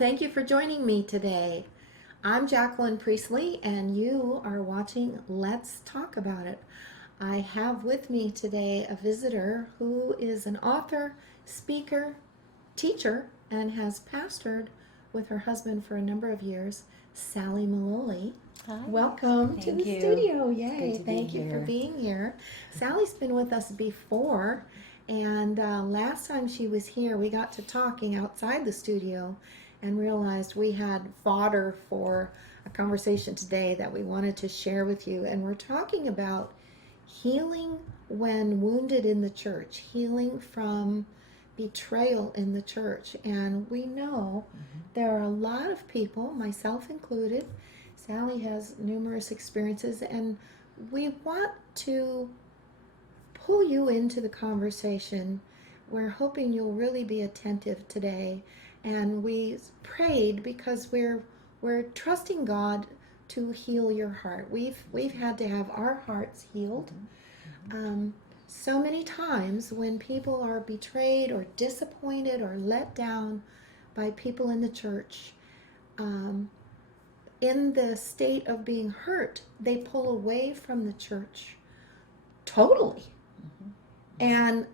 Thank you for joining me today. I'm Jacqueline Priestley, and you are watching Let's Talk About It. I have with me today a visitor who is an author, speaker, teacher, and has pastored with her husband for a number of years, Salli Mellili. Hi. Welcome to Thank the you. studio. It's Yay. good to be Thank you for here. being here. Salli's been with us before, and last time she was here, we got to talking outside the studio and realized we had fodder for a conversation today that we wanted to share with you. And we're talking about healing when wounded in the church, healing from betrayal in the church. And we know there are a lot of people, myself included. Salli has numerous experiences, and we want to pull you into the conversation. We're hoping you'll really be attentive today. And we prayed because we're trusting God to heal your heart. We've had to have our hearts healed. So many times when people are betrayed or disappointed or let down by people in the church, in the state of being hurt, they pull away from the church totally. And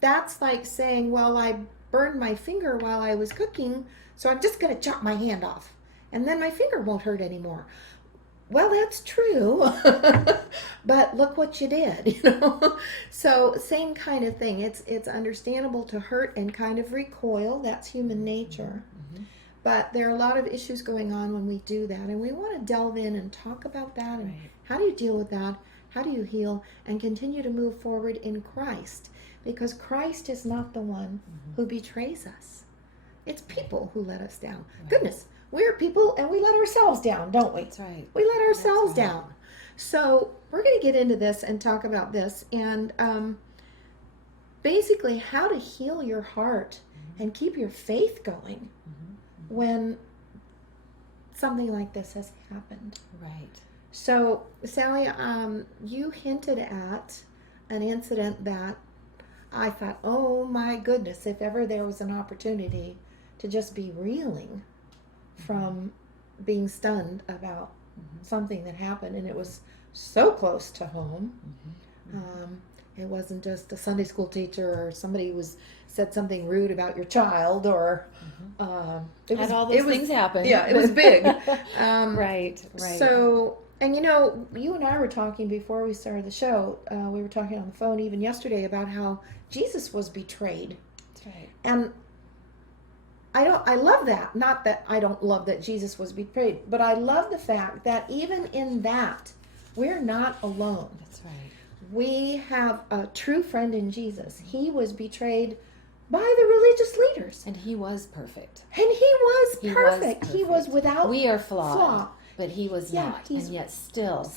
that's like saying, well, I burned my finger while I was cooking, so I'm just going to chop my hand off, and then my finger won't hurt anymore. Well, that's true, but look what you did, So same kind of thing. It's understandable to hurt and kind of recoil. That's human nature. But there are a lot of issues going on when we do that, and we want to delve in and talk about that. And how do you deal with that? How do you heal and continue to move forward in Christ? Because Christ is not the one who betrays us. It's people who let us down. Goodness, we're people and we let ourselves down, don't we? That's right. We let ourselves down. So we're going to get into this and talk about this. And basically how to heal your heart and keep your faith going when something like this has happened. Right. So, Salli, you hinted at an incident that I thought, oh my goodness, if ever there was an opportunity to just be reeling from being stunned about something that happened, and it was so close to home. It wasn't just a Sunday school teacher or somebody who said something rude about your child, or Had all those things happen. Yeah, it was big. Right. So, and you and I were talking before we started the show. We were talking on the phone even yesterday about how Jesus was betrayed. That's right. And I love that. Not that I don't love that Jesus was betrayed, but I love the fact that even in that, we're not alone. That's right. We have a true friend in Jesus. He was betrayed by the religious leaders. And he was perfect. And he was perfect. He was without We are flawed. flaw. But he was not. And yet still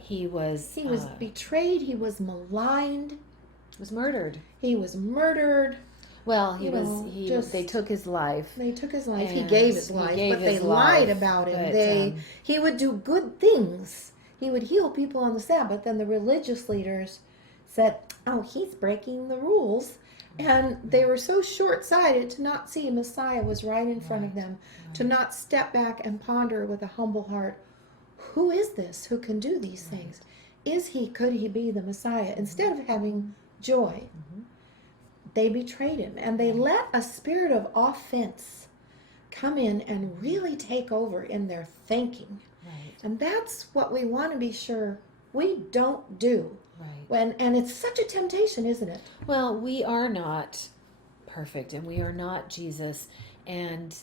he was betrayed. He was maligned. Was murdered. He was murdered. Well, they took his life. They took his life. He gave his life, but they lied about him. But, he would do good things. He would heal people on the Sabbath. Then the religious leaders said, oh, he's breaking the rules. And they were so short-sighted to not see Messiah was right in front of them, to not step back and ponder with a humble heart, who is this who can do these things? Could he be the Messiah? Instead of having joy, they betrayed him, and they let a spirit of offense come in and really take over in their thinking. Right. And that's what we want to be sure we don't do. Right. And it's such a temptation, isn't it? Well, we are not perfect, and we are not Jesus. And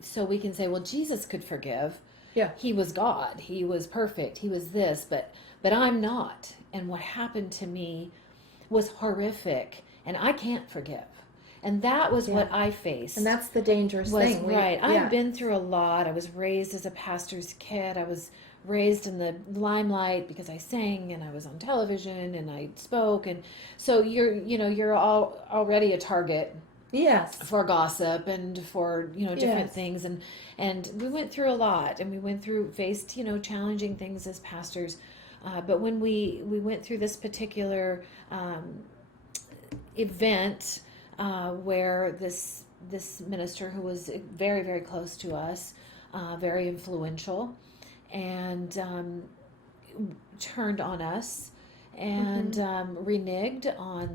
so we can say, well, Jesus could forgive. Yeah. He was God. He was perfect. He was this, but I'm not. And what happened to me was horrific, and I can't forgive. And that was what I faced. And that's the dangerous thing. Right. I've been through a lot. I was raised as a pastor's kid. I was raised in the limelight because I sang and I was on television and I spoke, and so you're already a target Yes. for gossip and for, different things. And we went through a lot, and we faced, challenging things as pastors. But when we went through this particular event where this this minister who was very, very close to us, very influential, and turned on us and reneged on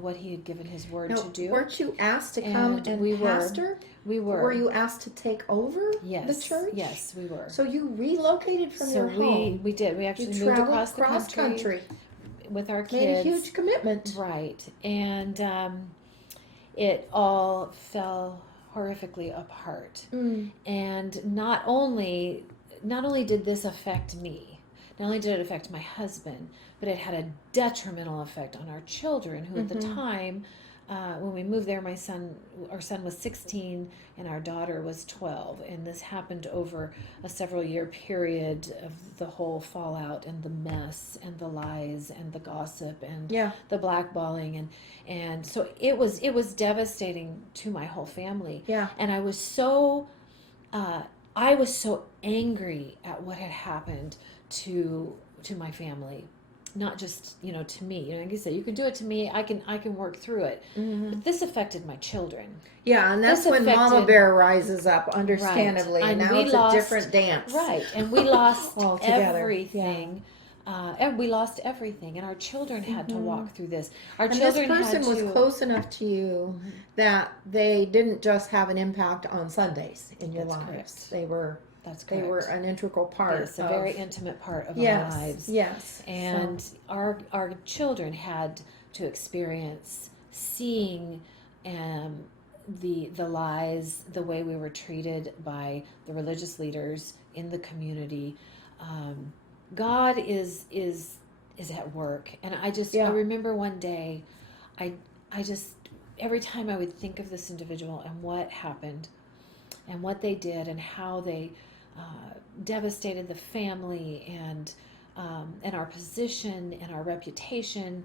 what he had given his word Now, to do. weren't you asked to come and pastor? We were. Were you asked to take over Yes, the church? yes, we were. So you relocated from your home. We did. We actually You moved traveled across the country with our kids. Made a huge commitment. Right. And it all fell horrifically apart. And not only did this affect me, not only did it affect my husband, but it had a detrimental effect on our children, who at the time, when we moved there, our son was 16 and our daughter was 12. And this happened over a several-year period of the whole fallout and the mess and the lies and the gossip and the blackballing. And so it was devastating to my whole family. Yeah. And I was so angry at what had happened to my family. Not just, to me. Like you said, you can do it to me. I can work through it. But this affected my children. Yeah, and that's when Mama Bear rises up, understandably. Right. And now it's a different dance. Right. And we lost Altogether. everything. And we lost everything. And our children had to walk through this. And this person was close enough to you that they didn't just have an impact on Sundays in your lives. Correct. They were... That's correct. They were an integral part. Yes, a very intimate part of our lives. Yes. And our children had to experience seeing the lies, the way we were treated by the religious leaders in the community. God is at work, and I remember one day, I just every time I would think of this individual and what happened, and what they did, and how they devastated the family and our position and our reputation,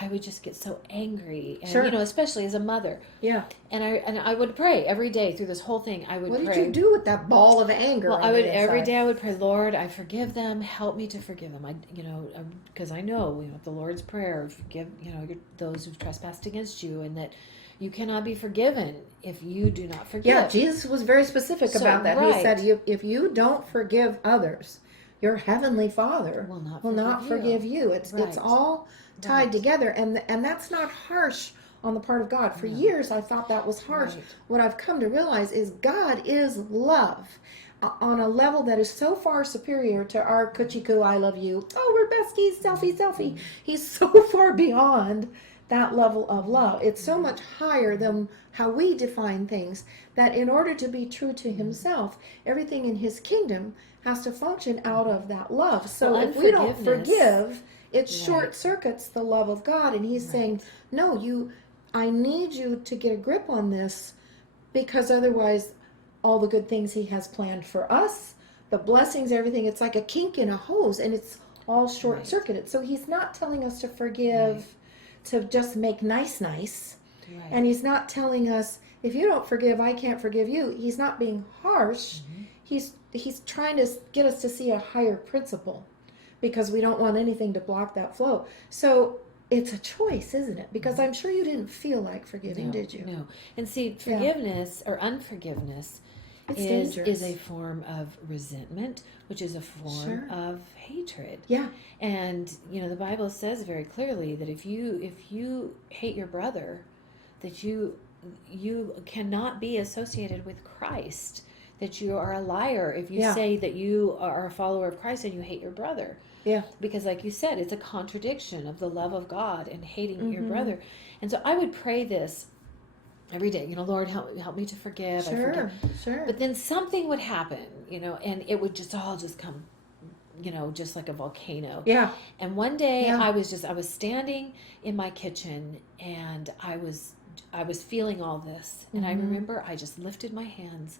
I would just get so angry, and especially as a mother. Yeah. And I would pray every day through this whole thing. I would pray. What did you do with that ball of anger? Well, every day I would pray, Lord, I forgive them. Help me to forgive them. Because I know the Lord's prayer, forgive those who've trespassed against you, and that you cannot be forgiven if you do not forgive. Yeah, Jesus was very specific about that. Right. He said, if you don't forgive others, your heavenly Father will not forgive you. It's all tied together, and that's not harsh on the part of God. For years, I thought that was harsh. Right. What I've come to realize is God is love on a level that is so far superior to our coochie-coo, I love you, oh, we're besties, selfie. He's so far beyond that level of love. It's so much higher than how we define things, that in order to be true to himself, everything in his kingdom has to function out of that love. So if we don't forgive, it short circuits the love of God. And he's saying, no, I need you to get a grip on this, because otherwise all the good things he has planned for us, the blessings, everything, it's like a kink in a hose, and it's all short circuited. So he's not telling us to forgive to just make nice. Right. And he's not telling us, if you don't forgive, I can't forgive you. He's not being harsh. He's trying to get us to see a higher principle, because we don't want anything to block that flow. So it's a choice, isn't it? Because I'm sure you didn't feel like forgiving, did you? No. And see, forgiveness or unforgiveness is a form of resentment, which is a form of hatred. Yeah. And the Bible says very clearly that if you hate your brother, that you cannot be associated with Christ, that you are a liar if you say that you are a follower of Christ and you hate your brother. Yeah. Because like you said, it's a contradiction of the love of God and hating your brother. And so I would pray this every day, Lord, help me to forgive. Sure. But then something would happen, and it would just come, just like a volcano. Yeah. And one day I was standing in my kitchen, and I was feeling all this. And I remember I just lifted my hands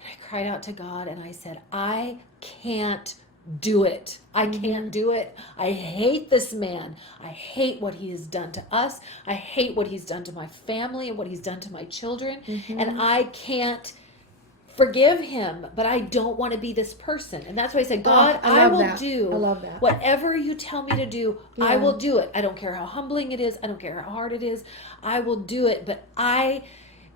and I cried out to God, and I said, I can't do it. I can't do it. I hate this man. I hate what he has done to us. I hate what he's done to my family and what he's done to my children. And I can't forgive him, but I don't want to be this person. And that's why I said, God, I will do whatever you tell me to do. I will do it. I don't care how humbling it is. I don't care how hard it is. I will do it. But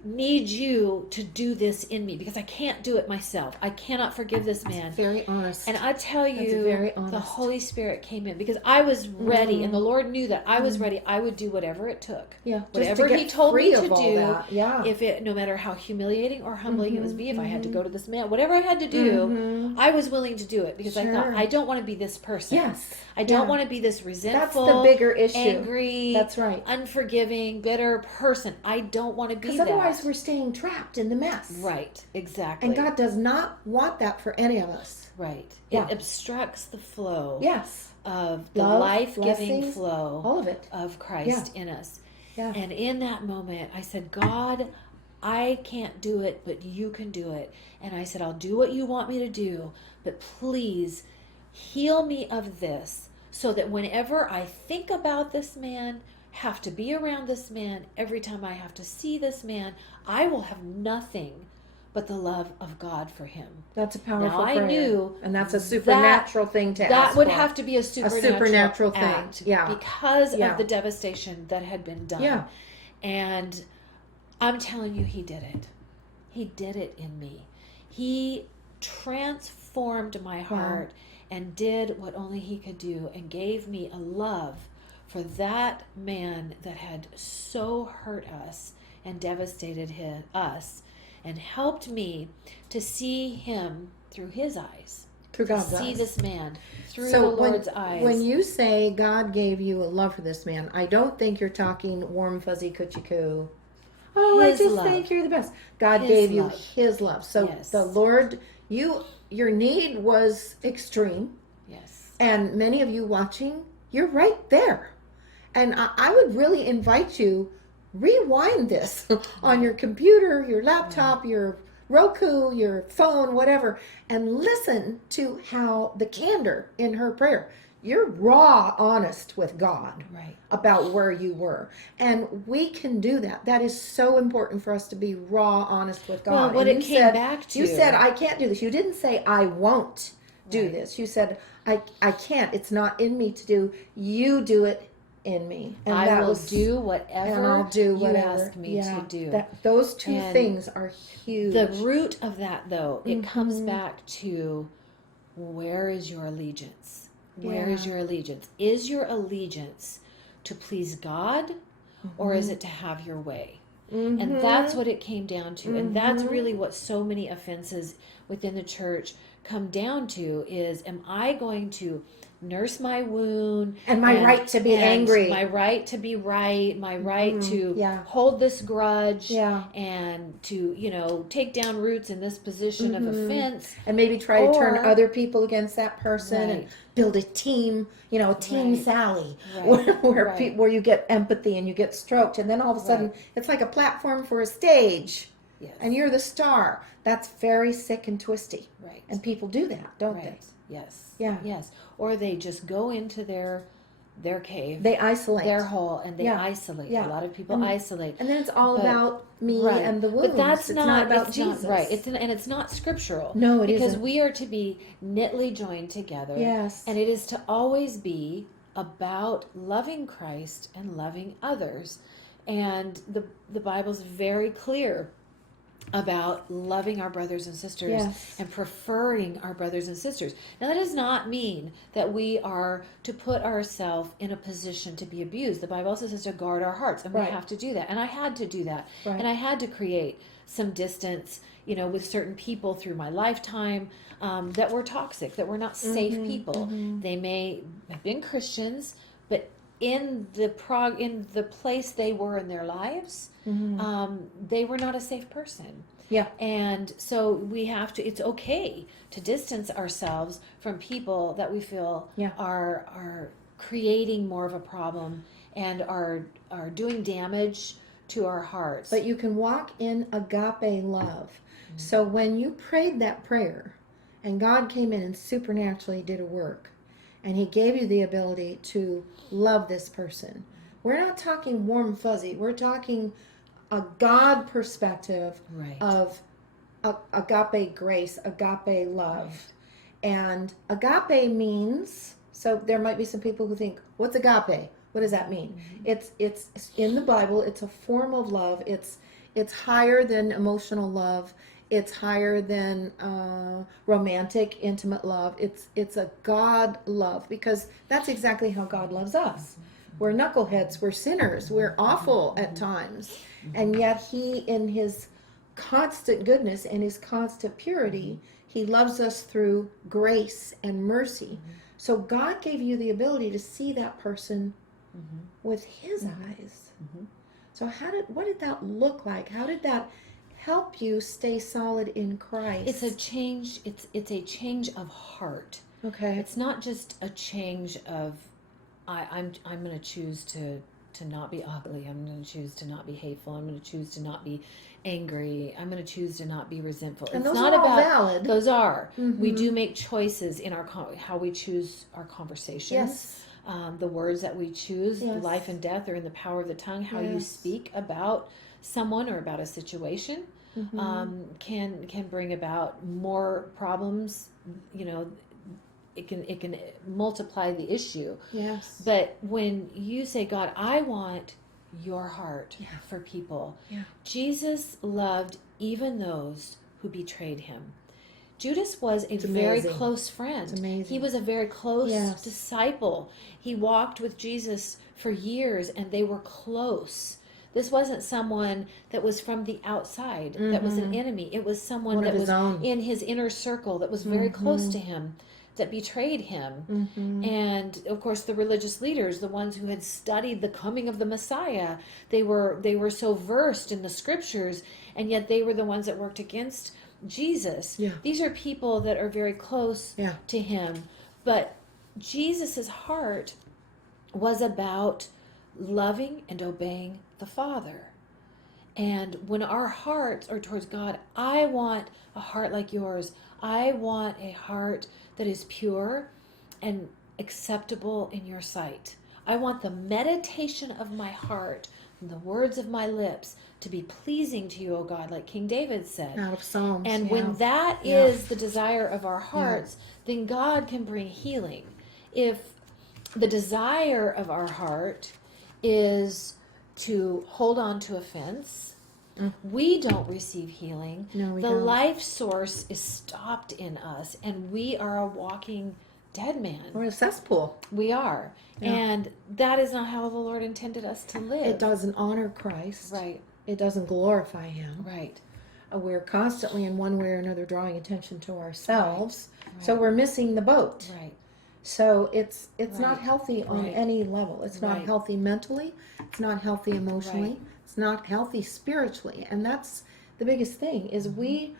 need you to do this in me because I can't do it myself. I cannot forgive this man. Very honest. And I tell That's you, very honest. the Holy Spirit came in because I was ready, and the Lord knew that I was ready. I would do whatever it took. Yeah, Whatever just He told me to of all do, that. Yeah. if it, no matter how humiliating or humbling it was be, if I had to go to this man, whatever I had to do, I was willing to do it because I thought, I don't want to be this person. Yes. I don't want to be this resentful, that's the bigger issue. angry, that's right, unforgiving, bitter person. I don't want to be that. Because otherwise we're staying trapped in the mess. Right, exactly. And God does not want that for any of us. Right. Yeah. It obstructs the flow Yes. of the Love, life-giving blessings, flow all of it. of Christ in us. Yeah. And in that moment, I said, God, I can't do it, but you can do it. And I said, I'll do what you want me to do, but please heal me of this so that whenever I think about this man, have to be around this man, every time I have to see this man, I will have nothing but the love of God for him. That's a powerful Now, I prayer. knew and that's a supernatural thing to ask that would for. have to be a supernatural thing. act, Yeah. because Yeah. of the devastation that had been done. Yeah. And I'm telling you, he did it. He did it in me. He transformed my heart and did what only he could do and gave me a love for that man that had so hurt us and devastated us, and helped me to see him through his eyes. Through God's see eyes. this man through So the Lord's eyes. When you say God gave you a love for this man, I don't think you're talking warm, fuzzy, coochie coo. Oh, His I just love. think you're the best. God His gave you love. his love. So Yes. the Lord, your need was extreme. Yes. And many of you watching, you're right there. And I would really invite you, rewind this on your computer, your laptop, your Roku, your phone, whatever, and listen to how the candor in her prayer. You're raw honest with God Right. about where you were. And we can do that. That is so important for us to be raw honest with God. Well, what And it came back to. You said, I can't do this. You didn't say, I won't do this. You said, I can't. It's not in me to do. You do it in me. And I will do whatever and I'll do whatever you ask me to do. Those two And things are huge. The root of that, though, it comes back to, where is your allegiance? Where is your allegiance? Is your allegiance to please God, or is it to have your way? And that's what it came down to. And that's really what so many offenses within the church come down to is, am I going to nurse my wound and my right to be angry, my right to be right, my right to hold this grudge, and to take down roots in this position of offense, and maybe try to turn other people against that person and build a team, team Salli, where you get empathy and you get stroked, and then all of a sudden it's like a platform for a stage. Yes. And you're the star. That's very sick and twisty. Right. And people do that, don't they? Yes. Yeah. Yes. Or they just go into their cave. They isolate. Their hole, and they isolate. Yeah. A lot of people isolate. And then it's all about me and the wounds. But that's it's not about Jesus. Right. And it's not scriptural. No, it because isn't. we are to be knitly joined together. Yes. And it is to always be about loving Christ and loving others. And the Bible's very clear about loving our brothers and sisters and preferring our brothers and sisters. Now, that does not mean that we are to put ourselves in a position to be abused. The Bible also says to guard our hearts, and we have to do that. And I had to do that. And I had to create some distance, with certain people through my lifetime that were toxic, that were not safe people. They may have been Christians, but in the place they were in their lives, they were not a safe person. Yeah. And so we have to, it's okay to distance ourselves from people that we feel are creating more of a problem and are doing damage to our hearts. But you can walk in agape love. So when you prayed that prayer and God came in and supernaturally did a work, and he gave you the ability to love this person. We're not talking warm fuzzy. We're talking a God perspective of agape grace, agape love. And agape means, so there might be some people who think, what's agape? What does that mean? It's in the Bible. It's a form of love. It's It's higher than emotional love. It's higher than romantic, intimate love. It's a God love, because that's exactly how God loves us. We're knuckleheads. We're sinners. We're awful at times. And yet he, in his constant goodness and his constant purity, he loves us through grace and mercy. So God gave you the ability to see that person with his eyes. So what did that look like? How did that help you stay solid in Christ? It's a change. It's a change of heart. Okay. It's not just a change of I'm going to choose to not be ugly. I'm going to choose to not be hateful. I'm going to choose to not be angry. I'm going to choose to not be resentful. And it's those not are all about valid. Those are. We do make choices in our how we choose our conversations. Yes. The words that we choose, Yes. life and death are in the power of the tongue. How you speak about someone or about a situation can bring about more problems. You know, it can multiply the issue. Yes. But when you say, God, I want your heart for people. Yeah. Jesus loved even those who betrayed him. Judas was a It's very amazing. close friend. It's amazing. He was a very close Yes. disciple. He walked with Jesus for years, and they were close. This wasn't someone that was from the outside, that was an enemy. It was someone One of that his was own. in his inner circle, that was very close to him, that betrayed him. And of course the religious leaders, the ones who had studied the coming of the Messiah, they were so versed in the scriptures, and yet they were the ones that worked against Jesus. Yeah. These are people that are very close Yeah. to him. But Jesus's heart was about loving and obeying the Father. And when our hearts are towards God, I want a heart like yours. I want a heart that is pure and acceptable in your sight. I want the meditation of my heart and the words of my lips to be pleasing to you, O God, like King David said. Out of Psalms. And when that is the desire of our hearts, then God can bring healing. If the desire of our heart is to hold on to offense, we don't receive healing. No, we the don't. life source is stopped in us, and we are a walking dead man. We're a cesspool. We are. Yeah. And that is not how the Lord intended us to live. It doesn't honor Christ. Right, It doesn't glorify him. right. We're constantly in one way or another drawing attention to ourselves. Right. So we're missing the boat. Right. So it's not Right. healthy on Right. any level. It's not Right. healthy mentally. It's not healthy emotionally. Right. It's not healthy spiritually. And that's the biggest thing is we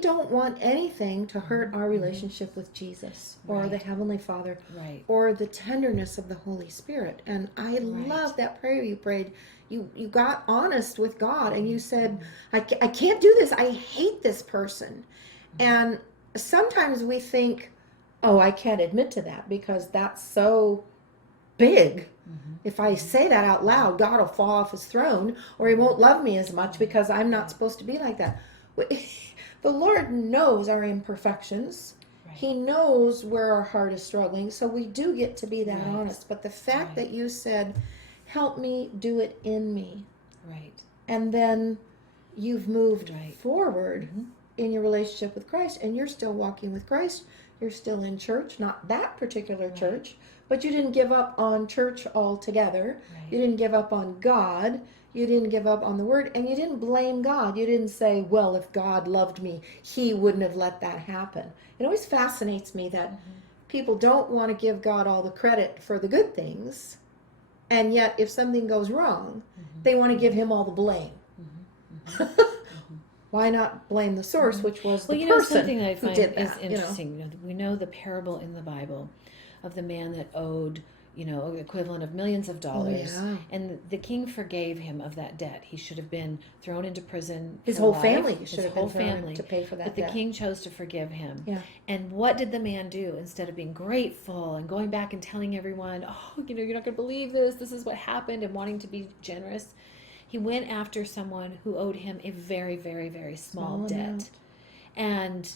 don't want anything to hurt our relationship with Jesus or Right. the Heavenly Father Right. or the tenderness of the Holy Spirit. And I love that prayer you prayed. You got honest with God and you said, I can't do this. I hate this person. And sometimes we think, oh, I can't admit to that because that's so big. If I say that out loud, God will fall off his throne or he won't love me as much because I'm not supposed to be like that. The Lord knows our imperfections. Right. He knows where our heart is struggling. So we do get to be that Right. honest. But the fact Right. that you said, help me, do it in me. Right. And then you've moved Right. forward in your relationship with Christ and you're still walking with Christ. You're still in church, not that particular church, but you didn't give up on church altogether. Right. You didn't give up on God. You didn't give up on the word and you didn't blame God. You didn't say, well, if God loved me, he wouldn't have let that happen. It always fascinates me that people don't want to give God all the credit for the good things. And yet if something goes wrong, they want to give him all the blame. Why not blame the source, which was the person something that I who find did is that, interesting. We know the parable in the Bible of the man that owed, the equivalent of millions of dollars. yeah. And the king forgave him of that debt. He should have been thrown into prison. His for whole life. family His should have whole been thrown in family to pay for that But the debt. king chose to forgive him. Yeah. And what did the man do? Instead of being grateful and going back and telling everyone, oh, you're not going to believe this. This is what happened, and wanting to be generous, he went after someone who owed him a very, very, very small debt, and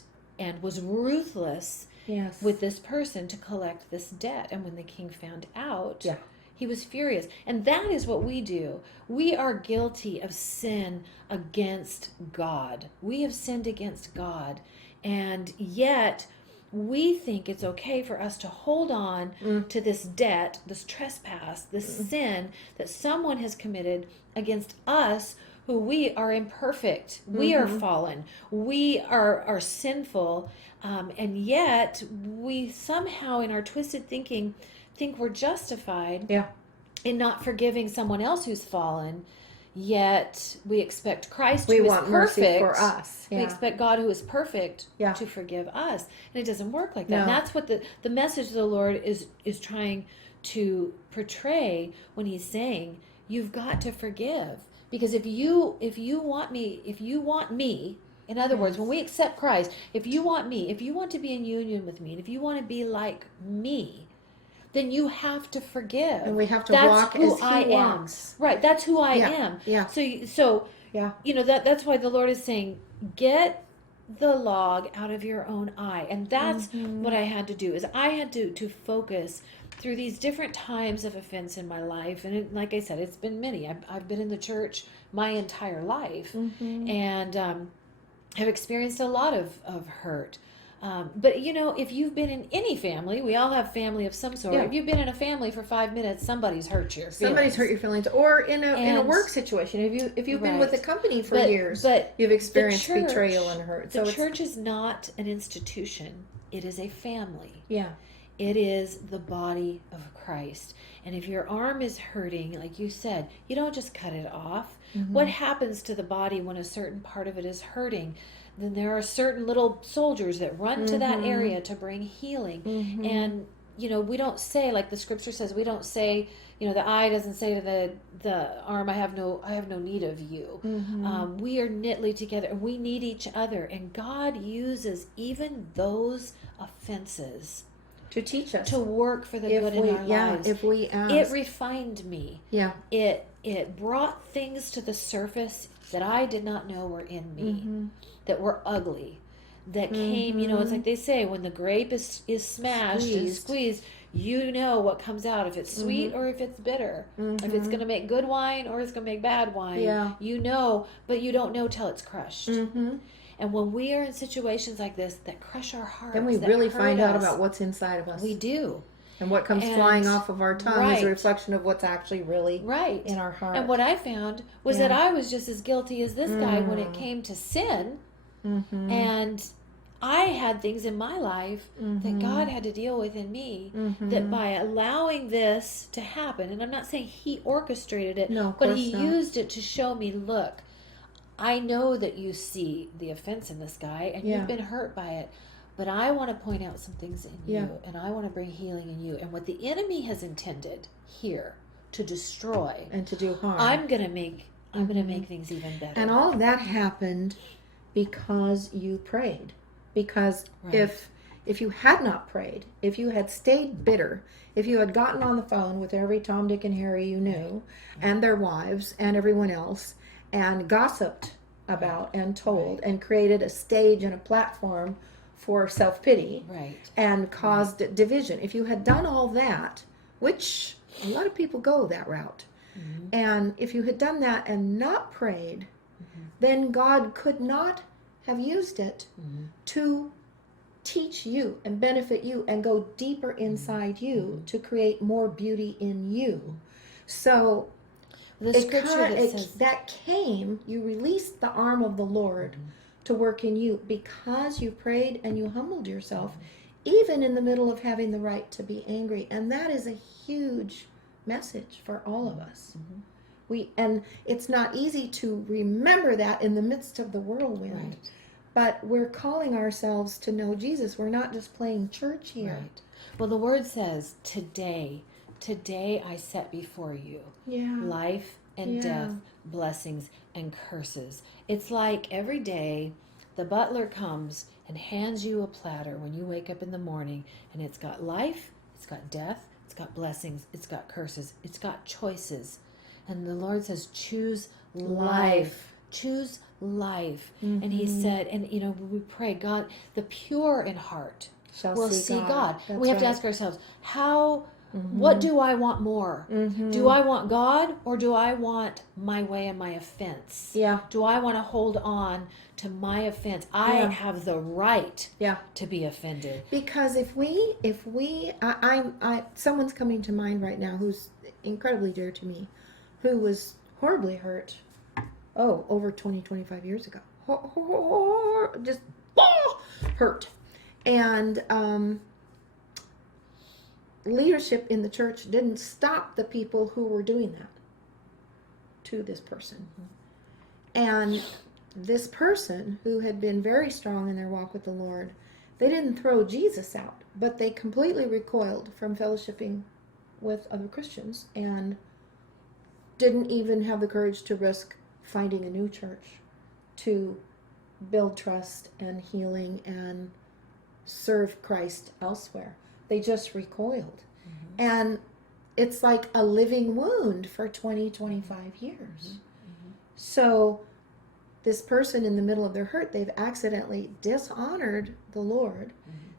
was ruthless Yes. with this person to collect this debt. And when the king found out, Yeah. He was furious. And that is what we do. We are guilty of sin against God. We have sinned against God. And yet we think it's okay for us to hold on to this debt, this trespass, this sin that someone has committed against us, who we are imperfect. We are fallen. We are sinful. And yet we somehow in our twisted thinking think we're justified in not forgiving someone else who's fallen. Yet we expect Christ, who is want mercy perfect, for us. we expect God, who is perfect, Yeah. to forgive us. And it doesn't work like that. No. And that's what the message of the Lord is trying to portray when he's saying, you've got to forgive. Because if you want me, in other words, when we accept Christ, if you want me, if you want to be in union with me, and if you want to be like me, then you have to forgive. And we have to that's walk who as I he am. walks. Right, that's who I Yeah, am. yeah. So Yeah. that's why the Lord is saying, get the log out of your own eye. And that's what I had to do, is I had to focus through these different times of offense in my life. And like I said, it's been many. I've been in the church my entire life, and have experienced a lot of hurt. But if you've been in any family, we all have family of some sort. Yeah. If you've been in a family for 5 minutes, somebody's hurt your feelings. Somebody's hurt your feelings, or in a work situation. If you've been with a company for years, but you've experienced betrayal and hurt. The church is not an institution; it is a family. Yeah, it is the body of Christ. And if your arm is hurting, like you said, you don't just cut it off. What happens to the body when a certain part of it is hurting? Then there are certain little soldiers that run to that area to bring healing. And we don't say, like the scripture says, we don't say, the eye doesn't say to the arm, I have no need of you. We are knitly together, and we need each other. And God uses even those offenses to teach us, to work for the good in our lives. If we ask. It refined me. Yeah. It brought things to the surface that I did not know were in me, that were ugly, that came, it's like they say, when the grape is smashed and squeezed, you know what comes out, if it's sweet or if it's bitter, if it's going to make good wine or it's going to make bad wine, but you don't know till it's crushed. And when we are in situations like this that crush our hearts, then we really find out about what's inside of us. We do. And what comes flying off of our tongue is a reflection of what's actually really in our heart. And what I found was that I was just as guilty as this guy when it came to sin. And I had things in my life that God had to deal with in me, that by allowing this to happen, and I'm not saying he orchestrated it, but he used it to show me, look, I know that you see the offense in this guy and you've been hurt by it. But I want to point out some things in you, and I want to bring healing in you. And what the enemy has intended here to destroy and to do harm, I'm gonna make things even better. And all of that happened because you prayed. Because if you had not prayed, if you had stayed bitter, if you had gotten on the phone with every Tom, Dick, and Harry you knew, and their wives and everyone else, and gossiped about and told and created a stage and a platform for self-pity and caused division. If you had done all that, which a lot of people go that route, and if you had done that and not prayed, then God could not have used it to teach you and benefit you and go deeper inside you to create more beauty in you. So the scripture that came, you released the arm of the Lord to work in you because you prayed and you humbled yourself, even in the middle of having the right to be angry. And that is a huge message for all of us. And it's not easy to remember that in the midst of the whirlwind, but we're calling ourselves to know Jesus. We're not just playing church here. Well, the word says, today I set before you life and death, blessings and curses. It's like every day the butler comes and hands you a platter when you wake up in the morning, and it's got life, it's got death, it's got blessings, it's got curses, it's got choices. And the Lord says, choose life. Choose life. And he said, and we pray, God, the pure in heart will see God. We have to ask ourselves, how What do I want more? Mm-hmm. Do I want God, or do I want my way and my offense? Yeah. Do I want to hold on to my offense? I Yeah. have the right Yeah. to be offended. Because if someone's coming to mind right now who's incredibly dear to me, who was horribly hurt, over 20, 25 years ago. Just hurt. And leadership in the church didn't stop the people who were doing that to this person. And this person who had been very strong in their walk with the Lord, they didn't throw Jesus out, but they completely recoiled from fellowshipping with other Christians and didn't even have the courage to risk finding a new church to build trust and healing and serve Christ elsewhere. They just recoiled. And it's like a living wound for 20, 25 years. So this person in the middle of their hurt, they've accidentally dishonored the Lord.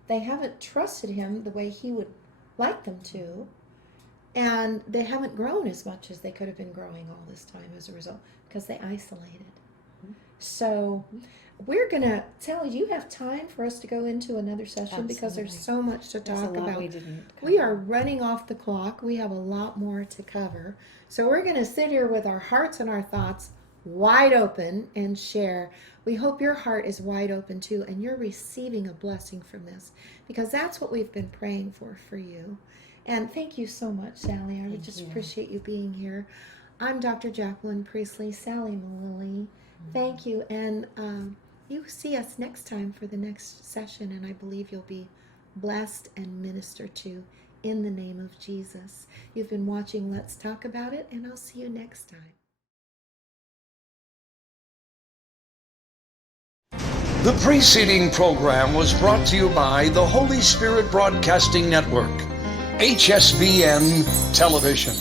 They haven't trusted him the way he would like them to. And they haven't grown as much as they could have been growing all this time as a result, because they isolated. So we're going to, Salli, do you have time for us to go into another session? Because there's so much to talk about. We are running off the clock. We have a lot more to cover. So we're going to sit here with our hearts and our thoughts wide open and share. We hope your heart is wide open too, and you're receiving a blessing from this, because that's what we've been praying for you. And thank you so much, Salli. I would just appreciate you being here. I'm Dr. Jacqueline Priestley, Salli Mellili. Thank you. And you see us next time for the next session, and I believe you'll be blessed and ministered to in the name of Jesus. You've been watching Let's Talk About It, and I'll see you next time. The preceding program was brought to you by the Holy Spirit Broadcasting Network, HSBN Television.